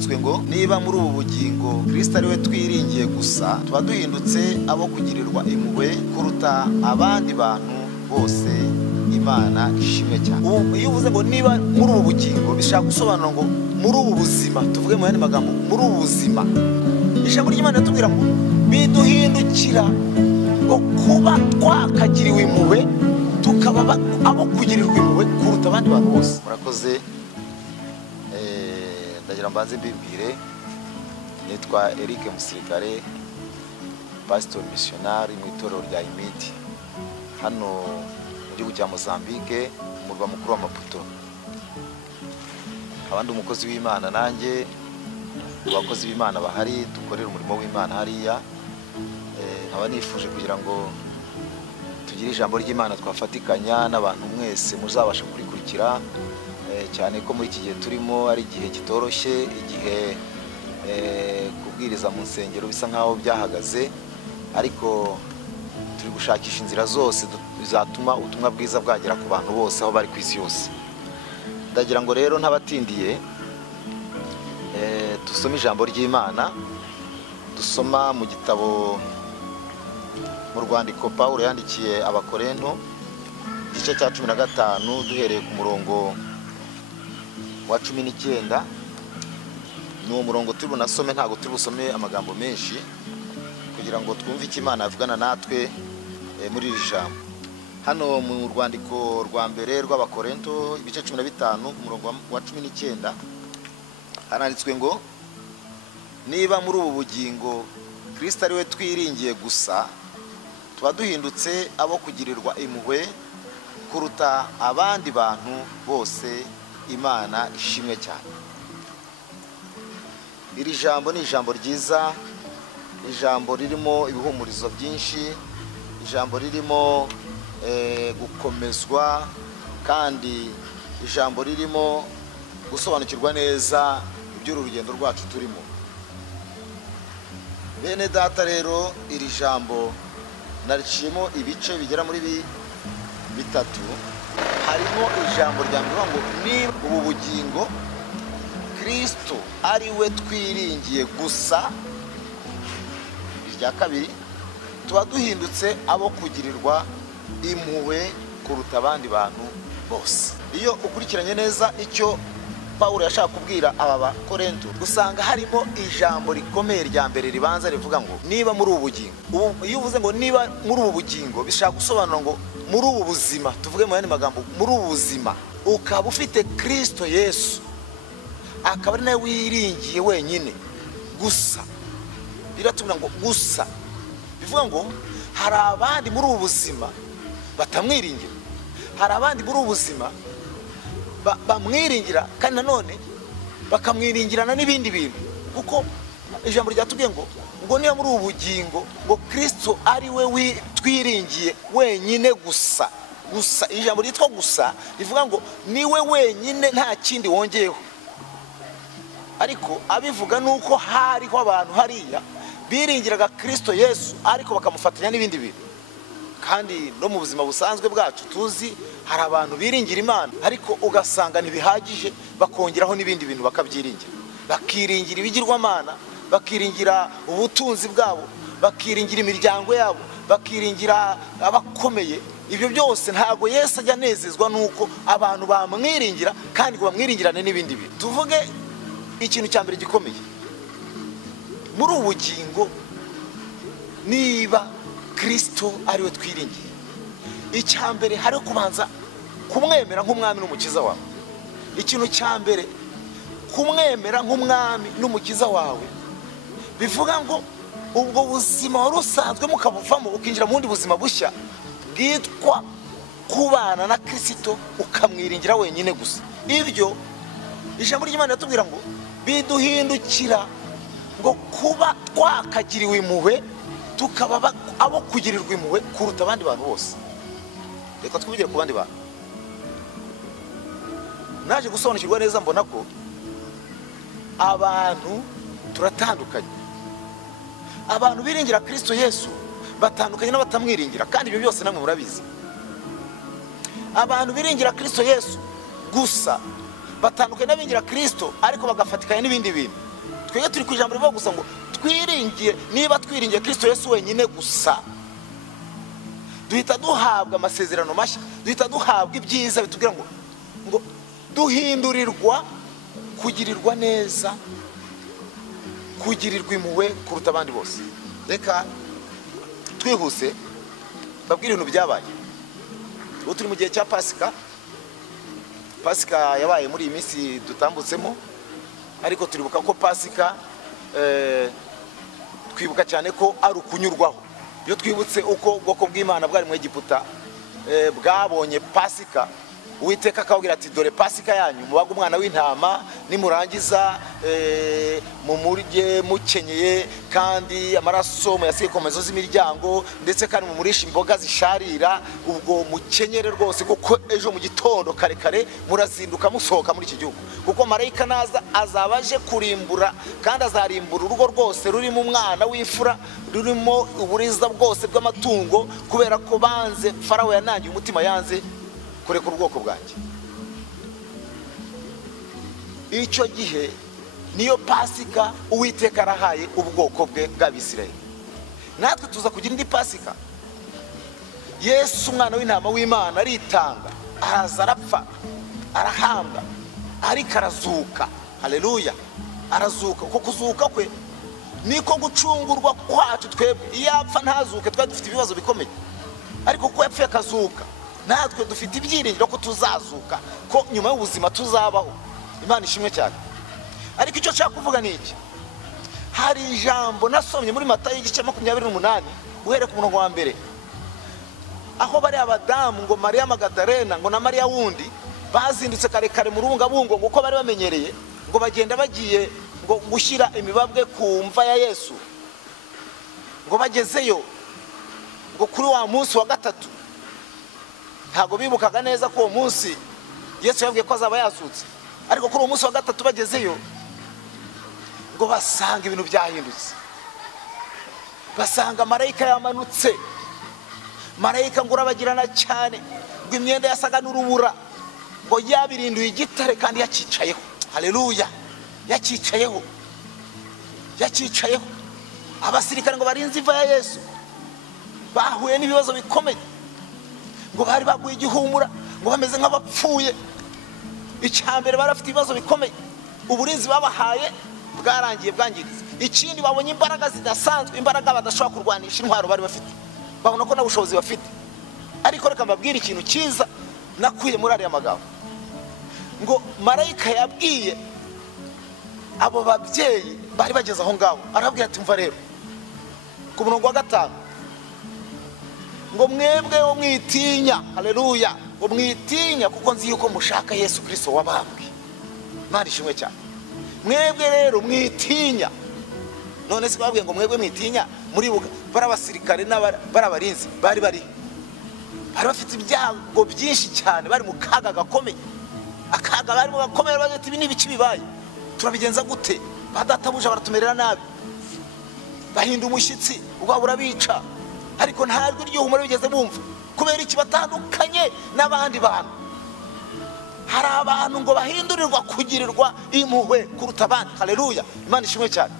haranditswe ngo niba muri ubu bugingo Kristo ari we twiringiye gusa tuba duhindutse abo kugirirwa impuhwe kuruta abandi bantu bose. Imana ishimwe cyane. Iyo uvuze ngo niba muri ubu bugingo bishaka gusobanura ngo muri ubu buzima, tuvuge mu yandi magambo muri ubu buzima, ijambo ry'Imana ritubwira ngo biduhindukira ngo kuba twakagiriwe impuhwe tukaba abo kugirirwa impuhwe kuruta abandi bantu bose. Murakoze. Ndagira mbanze mbibwire, nitwa Eric Musirikare, pastor missionary mu itorero rya Imiti hano mu gihugu cya Mozambique, umurwa mukuru wa Maputo. Abandi umukozi w'Imana, nanjye abakozi b'Imana bahari dukorera umurimo w'Imana hariya. Nkaba nifuje kugira ngo tugire ijambo ry'Imana twafatikanya n'abantu mwese muzabasha kurikurikira, cyane ko muri iki gihe turimo ari igihe kitoroshye, igihe kubwiriza mu nsengero bisa nkaho byahagaze, ariko turi gushakisha inzira zose bizatuma ubutumwa bwiza bwagera ku bantu bose aho bari ku isi yose. Ndagira ngo rero ntabatindiye dusome ijambo ry'Imana. Dusoma mu gitabo, mu rwandiko Pawulo yandikiye Abakorinto igice cya 15 duhereye ku murongo wa 19. Ni umurongo turi bunasome, ntago turi busome amagambo menshi kugira ngo twumve icyo Imana yavugana natwe muri iri jambo. Hano mu rwandiko rwa mbere rw'Abakorinto ibice 15 ku murongo wa 19 haranditswe ngo niba muri ubu bugingo Kristo ari we twiringiye gusa tuba duhindutse abo kugirirwa impuhwe kuruta abandi bantu bose. Imana ishimwe cyane. Iri jambo ni ijambo ryiza, ijambo ririmo ibihumurizo byinshi, ijambo ririmo gukomezwa, kandi ijambo ririmo gusobanukirwa neza iby'uru rugendo rwacu turimo. Bene data rero, iri jambo nariciyemo ibice bigera muri bitatu. Harimo ijambo rya mbere ngo niba ubu bugingo Kristo ari we twiringiye gusa. Irya kabiri, tuba duhindutse abo kugirirwa impuhwe kuruta abandi bantu bose. Iyo ukurikiranye neza icyo Pawulo yashaka kubwira aba Bakorinto, usanga harimo ijambo rikomeye rya mbere ribanza rivuga ngo niba muri ubu bugingo. Iyo uvuze ngo niba muri ubu bugingo bishaka gusobanura ngo muri ubu buzima, tuvuge mu yandi magambo muri ubu buzima, ukaba ufite Kristo Yesu, akaba ari nawe wiringiye wenyine gusa. Biratubwira ngo gusa, bivuga ngo hari abandi muri ubu buzima batamwiringira, hari abandi muri ubu buzima bamwiringira kandi nanone bakamwiringirana n'ibindi bintu, kuko ijambo ryatubwiye ngo niba muri ubu bugingo ngo Kristo ari we twiringiye wenyine gusa. Gusa, ijambo ryitwa gusa rivuga ngo niwe wenyine, nta kindi wongeyeho. Ariko abivuga nuko hariho abantu hariya biringiraga Kristo Yesu ariko bakamufatanya n'ibindi bintu. Kandi no mu buzima busanzwe bwacu tuzi hari abantu biringira Imana ariko ugasanga ntibihagije, bakongeraho n'ibindi bintu bakabyiringira. Bakiringira ibigirwamana, bakiringira ubutunzi bwabo, bakiringira imiryango yabo, bakiringira abakomeye. Ibyo byose ntago Yesu ajya anezezwa nuko abantu bamwiringira kandi ngo bamwiringirane n'ibindi bintu. Tuvuge ikintu cya mbere gikomeye muri ubu bugingo, niba Kristo ari we twiringiye, icya mbere hari kubanza kumwemera nk'umwami n'umukiza wawe. Ikintu cya mbere, kumwemera nk'umwami n'umukiza wawe, bivuga ngo ubwo buzima wari usanzwe mukabuvamo ukinjira mu bundi buzima bushya bwitwa kubana na Kristo, ukamwiringira wenyine gusa. Ibyo ijambo ry'Imana ritubwira ngo biduhindukira ngo kuba twakagiriwe impuhwe tukaba abo kugirirwa impuhwe kuruta abandi bantu bose. Reka twibigire ku bandi bantu. Naje gusobanukirwa neza, mbona ko abantu turatandukanye. Abantu biringira Kristo Yesu batandukanye n'abatamwiringira, kandi ibyo byose namwe murabizi. Abantu biringira Kristo Yesu gusa batandukanye n'abingira Kristo ariko bagafatikanya n'ibindi bintu. twebwe turi ku ijambo rivuga gusa ngo twiringiye, niba twiringiye Kristo Yesu wenyine gusa, duhita duhabwa amasezerano mashya, duhita duhabwa ibyiza bitubwira ngo duhindurirwa kugirirwa neza, kugirirwa impuhwe kuruta abandi bose. Reka twihuse babwire ibintu byabaye. Ubu turi mu gihe cya Pasika. Pasika yabaye muri iyi minsi dutambutsemo, ariko turibuka ko Pasika twibuka cyane ko ari ukunyurwaho. Iyo twibutse uko ubwoko bw'Imana bwari mu Egiputa bwabonye Pasika, Uwiteka akabwira ati dore Pasika yanyu mubaga umwana w'intama, nimurangiza mumurye mukenyeye, kandi amaraso muyasiye ku mezo z'imiryango, ndetse kandi mumurisha imboga zisharira, ubwo mukenyere rwose, kuko ejo mu gitondo kare kare murazinduka musohoka muri iki gihugu, kuko marayika naza azabaje kurimbura, kandi azarimbura urugo rwose rurimo umwana w'imfura, rurimo uburiza bwose bw'amatungo, kubera ko banze, Farawo yanangiye umutima, yanze kurekura ubwoko bwanjye. Icyo gihe niyo Pasika Uwiteka arahaye ubwoko bwe bw'Abisirayeli. Natwe tuza kugira indi Pasika. Yesu umwana w'intama w'Imana aritanga, araza arapfa, arahambwa, ariko arazuka. Haleluya! Arazuka. Uko kuzuka kwe niko gucungurwa kwacu twebwe. Iyo apfa ntazuke twari dufite ibibazo bikomeye, ariko ko yapfuye akazuka, natwe dufite ibyiringiro ko tuzazuka, ko nyuma y'ubuzima tuzabaho. Imana ishimwe cyane. Ariko icyo nshaka kuvuga ni iki: hari ijambo nasomye muri Matayo igice 28 uhereye ku murongo wa mbere, aho bari abadamu ngo Mariya Magadalena ngo na Mariya wundi bazindutse kare kare mu rubungabungo, ngo uko bari bamenyereye, ngo bagenda bagiye ngo gushyira imibabwe ku mva ya Yesu. Ngo bagezeyo, ngo kuri wa munsi wa gatatu, ntago bibukaga neza ko uwo munsi Yesu yabwiye ko azaba yazutse, ariko kuri uwo munsi wa gatatu bagezeyo, ngo basanga ibintu byahindutse. Basanga marayika yamanutse, marayika ngo urabagirana cyane, ngo imyenda yasaga n'urubura, ngo yabirinduye igitare kandi yacicayeho. Haleluya! Yacicayeho, yacicayeho. Abasirikare ngo barinze imva ya Yesu bahuye n'ibibazo bikomeye, ngo bari baguye igihumura, ngo bameze nk'abapfuye. Icyambere barafite ibibazo bikomeye, uburinzi babahaye bwarangiye bwangiritse. Ikindi babonye imbaraga zidasanzwe, imbaraga badashobora kurwanisha intwaro bari bafite, babona ko n'ubushobozi bafite. Ariko reka mbabwire ikintu cyiza nakuye muri ariya magambo, ngo marayika yabwiye abo babyeyi bari bageze aho ngaho, arabwira ati mva rero, ku murongo wa 5, ngo mwebwe wo mwitinya. Haleluya! Ngo mwitinya kuko nzi yuko mushaka Yesu Kristo wabambwe. Imana ishimwe cyane. Mwebwe rero mwitinya. None se babwiye ngo mwebwe mwitinya, muri buga barabasirikare n'abarabarinzi bari bafite ibyago byinshi cyane, bari mu kaga gakomeye. Akaga bari mu gakomeye, bagati ibi n'ibiki bibaye, turabigenza gute? Badatabuja baratumerera nabi, bahinda umushyitsi, ubwo burabica. Ariko ntabwo iryo humura bigeze bumva, kubera iki batandukanye n'abandi bantu. Hari abantu ngo bahindurirwa kugirirwa impuhwe kuruta abandi. Haleluya! Imana ishimwe cyane.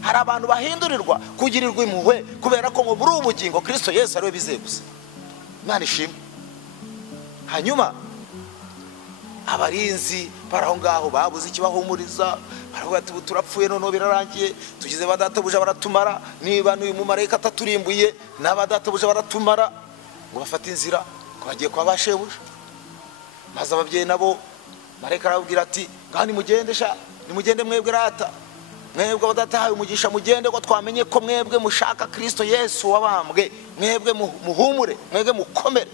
Hari abantu bahindurirwa kugirirwa impuhwe kubera ko muri ubugingo Kristo Yesu ariwe bizeye gusa. Imana ishimwe. Hanyuma abarinzi baraho ngaho babuze ikibahumuriza, baravuga ati turapfuye none birarangiye, tugize badatabuja baratumara, niba n'uyu mumarayika ataturimbuye n'abadatabuja baratumara. Ngo bafate inzira, ko bagiye kwa bashebuja. Maze ababyeyi nabo marayika arababwira ati ngani mugende sha, nimugende mwebwe rata, mwebwe badatahaye umugisha, mugende ko twamenye ko mwebwe mushaka Kristo Yesu wabambwe, mwebwe muhumure, mwebwe mukomere.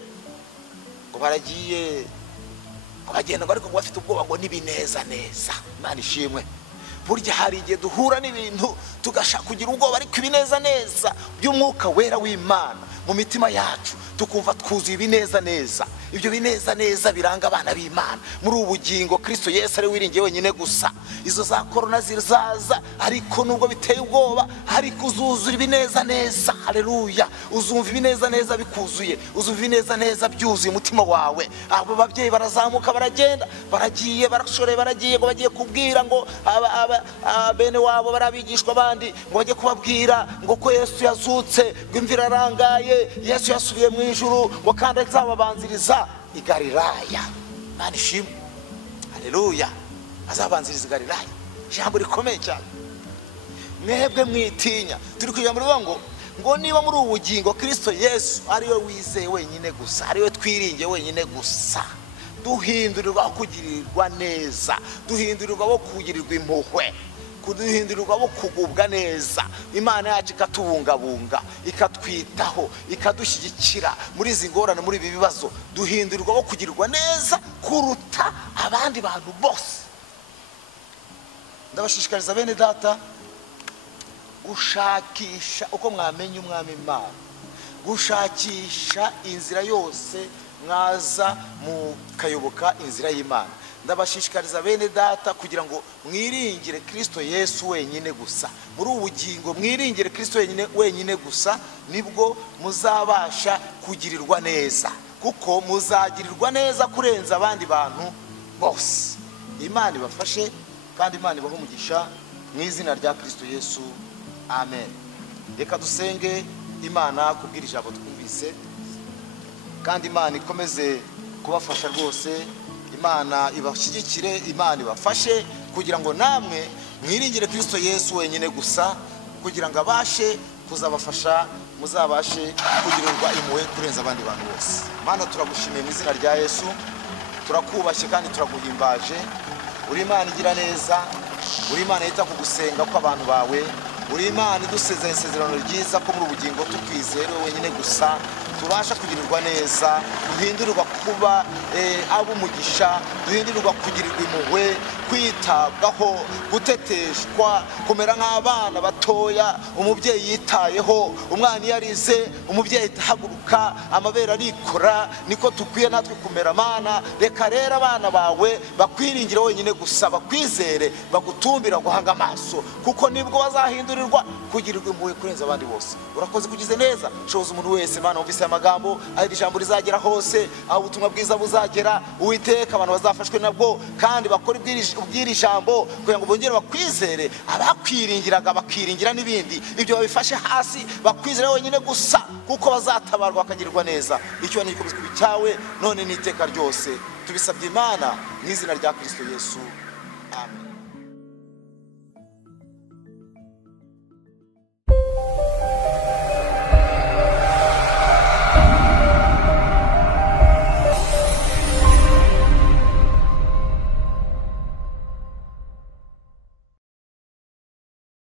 Ngo baragiye, abagenda ariko ngo bafite ubwoba ngo nibineza neza. Imana ishimwe. Burya hari igihe duhura n'ibintu tugashaka kugira ubwoba, ariko ibineza neza by'umwuka wera w'Imana mu mitima yacu tukumva twuzuye ibineza neza. ibyo bineza neza biranga abana b'Imana muri ubugingo Kristo Yesu ari wiringiye wenyine gusa. Izo za korona zizaza ariko nubwo biteye ubwoba ariko uzuzura ibineza neza. Haleluya. Uzumva ibineza neza bikuzuye, uzumva ibineza neza byuzuye umutima wawe. Abo babyeyi barazamuka baragenda, baragiye barashoreye, baragiye ngo bagiye kubwira ngo bene wabo barabigishwa abandi ngo bajye kubabwira ngo ko Yesu yazutse, ngo imvira arangaye, Yesu yasubiye mu ijuru, ngo kandi azababanziriza i Galilaya. Mana ishimwe. Haleluya. Azabanziriza i Galilaya. Ijambo rikomeye cyane. Mwebwe mwitinya. Turi kujya muri ngo niba muri ubugingo Kristo Yesu ari we wizeye wenyine gusa, ari we twiringiye wenyine gusa, duhindurirwa kugirirwa neza, duhindurirwa kugirirwa impuhwe, kuduhindurirwa kugubwa neza. Imana yacu ikatubungabunga, ikatwitaho, ikadushyigikira muri izi ngorane, muri ibi bibazo. Duhindurirwa kugirirwa neza kuruta abandi bantu bose. Ndabashishikariza bene data gushakisha uko mwamenya umwami Imana, gushakisha inzira yose mwaza mukayoboka inzira y'Imana. Ndabashishikariza bene data kugira ngo mwiringire Kristo Yesu wenyine gusa. Muri ubugingo mwiringire Kristo wenyine gusa, nibwo muzabasha kugirirwa neza, kuko muzagirirwa neza kurenza abandi bantu bose. Imana ibafashe kandi Imana ibahe umugisha mu izina rya Kristo Yesu. Amen. Reka dusenge Imana kubwira ijambo twumvise, kandi Imana ikomeze kubafasha rwose. Imana ibashyigikire, Imana ibafashe kugira ngo namwe mwiringire Kristo Yesu wenyine gusa, kugira ngo abashe kuzabafasha, muzabashe kugirirwa impuhwe kurenza abandi bantu bose. Mana turagushimiye mu izina rya Yesu, turakubashye kandi turaguhimbaje. Uri Imana igira neza, uri Imana yita ku gusenga kw'abantu bawe, uri Imana idusezeranya isezerano ryiza ko muri ubugingo tukwizera wenyine gusa tubasha kugirirwa neza, duhindurirwa kuba ab'umugisha, duhindurirwa kugirirwa impuhwe, kwitabwaho, guteteshwa, kumera nk'abana batoya umubyeyi yitayeho. Umwana iyo arize umubyeyi ahaguruka, amabere arikora, niko tukwiye natwe kumera. Mana reka rero abana bawe bakwiringira wenyine gusa, bakwizere, bagutumbira guhanga amaso, kuko nibwo bazahindurirwa kugirirwa impuhwe kurenza abandi bose. Urakoze kugize neza. Shoza umuntu wese Mana wumvise amagambo, aho ijambo rizagera hose, aho ubutumwa bwiza buzagera, Uwiteka abantu bazafashwe nabwo kandi bakora ubwira ijambo kugira ngo bongere bakwizere. Abakwiringiraga bakiringira n'ibindi, ibyo babifashe hasi, bakwizera wenyine gusa, kuko bazatabarwa bakagirirwa neza. Icyo ni igikombe cyawe none n'iteka ryose. Tubisabye Imana mu izina rya Kristo Yesu. Amen.